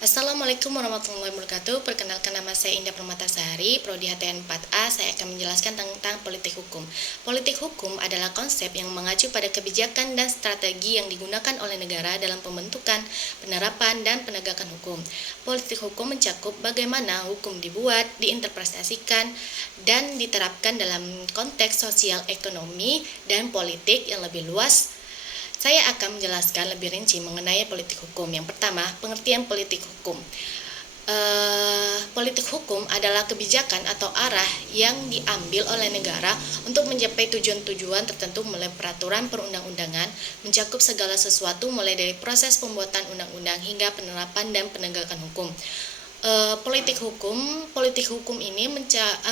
Assalamualaikum warahmatullahi wabarakatuh. Perkenalkan, nama saya Indah Permatasari, Prodi HTN 4A. Saya akan menjelaskan tentang politik hukum. Politik hukum adalah konsep yang mengacu pada kebijakan dan strategi yang digunakan oleh negara dalam pembentukan, penerapan, dan penegakan hukum. Politik hukum mencakup bagaimana hukum dibuat, diinterpretasikan, dan diterapkan dalam konteks sosial, ekonomi, dan politik yang lebih luas. Saya akan menjelaskan lebih rinci mengenai politik hukum. Yang pertama, pengertian politik hukum. Politik hukum adalah kebijakan atau arah yang diambil oleh negara untuk mencapai tujuan-tujuan tertentu melalui peraturan perundang-undangan, mencakup segala sesuatu mulai dari proses pembuatan undang-undang hingga penerapan dan penegakan hukum. Politik hukum ini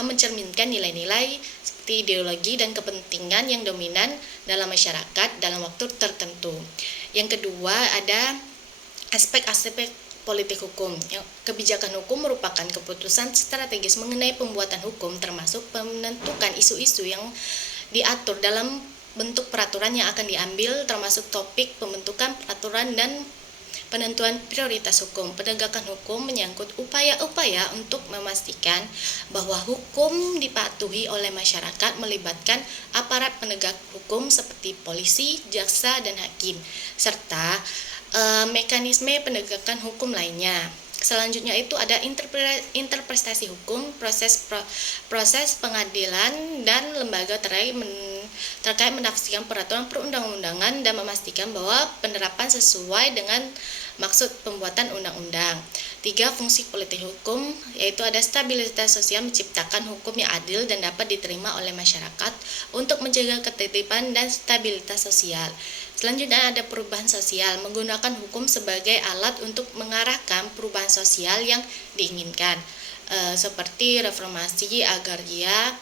mencerminkan nilai-nilai seperti ideologi dan kepentingan yang dominan dalam masyarakat dalam waktu tertentu. Yang kedua, ada aspek-aspek politik hukum. Kebijakan hukum merupakan keputusan strategis mengenai pembuatan hukum, termasuk menentukan isu-isu yang diatur dalam bentuk peraturan yang akan diambil, termasuk topik pembentukan peraturan dan penentuan prioritas hukum. Penegakan hukum menyangkut upaya-upaya untuk memastikan bahwa hukum dipatuhi oleh masyarakat, melibatkan aparat penegak hukum seperti polisi, jaksa, dan hakim, serta mekanisme penegakan hukum lainnya. Selanjutnya itu ada interpretasi hukum, proses pengadilan dan lembaga terkait menafsirkan peraturan perundang-undangan dan memastikan bahwa penerapan sesuai dengan maksud pembuatan undang-undang. 3. Fungsi politik hukum, yaitu ada stabilitas sosial, menciptakan hukum yang adil dan dapat diterima oleh masyarakat untuk menjaga ketertiban dan stabilitas sosial. Selanjutnya ada perubahan sosial, menggunakan hukum sebagai alat untuk mengarahkan perubahan sosial yang diinginkan, seperti reformasi agraria,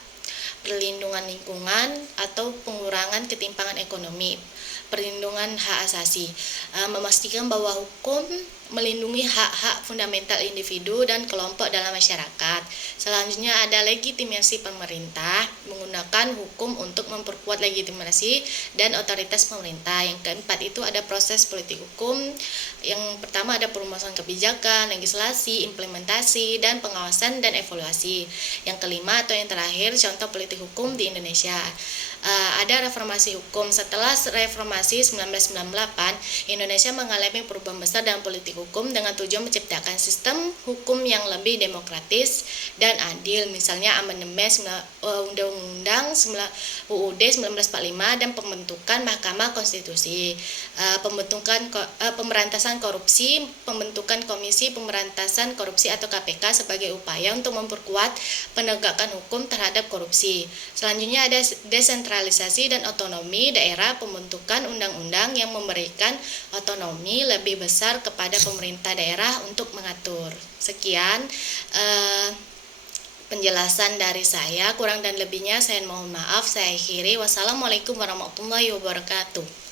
perlindungan lingkungan, atau pengurangan ketimpangan ekonomi, perlindungan hak asasi, memastikan bahwa hukum melindungi hak-hak fundamental individu dan kelompok dalam masyarakat. Selanjutnya ada legitimasi pemerintah, menggunakan hukum untuk memperkuat legitimasi dan otoritas pemerintah. Yang keempat itu ada proses politik hukum. Yang pertama ada perumusan kebijakan, legislasi, implementasi, dan pengawasan dan evaluasi. Yang kelima atau yang terakhir, contoh politik hukum di Indonesia. Ada reformasi hukum. Setelah reformasi 1998, Indonesia mengalami perubahan besar dalam politik hukum dengan tujuan menciptakan sistem hukum yang lebih demokratis dan adil. Misalnya amandemen Undang-Undang UUD 1945 dan pembentukan Mahkamah Konstitusi, pemberantasan korupsi, pembentukan Komisi Pemberantasan Korupsi atau KPK sebagai upaya untuk memperkuat penegakan hukum terhadap korupsi. Selanjutnya ada desentralisasi dan otonomi daerah, pembentukan undang-undang yang memberikan otonomi lebih besar kepada pemerintah daerah untuk mengatur. Sekian penjelasan dari saya, kurang dan lebihnya saya mohon maaf. Saya akhiri. Wassalamualaikum warahmatullahi wabarakatuh.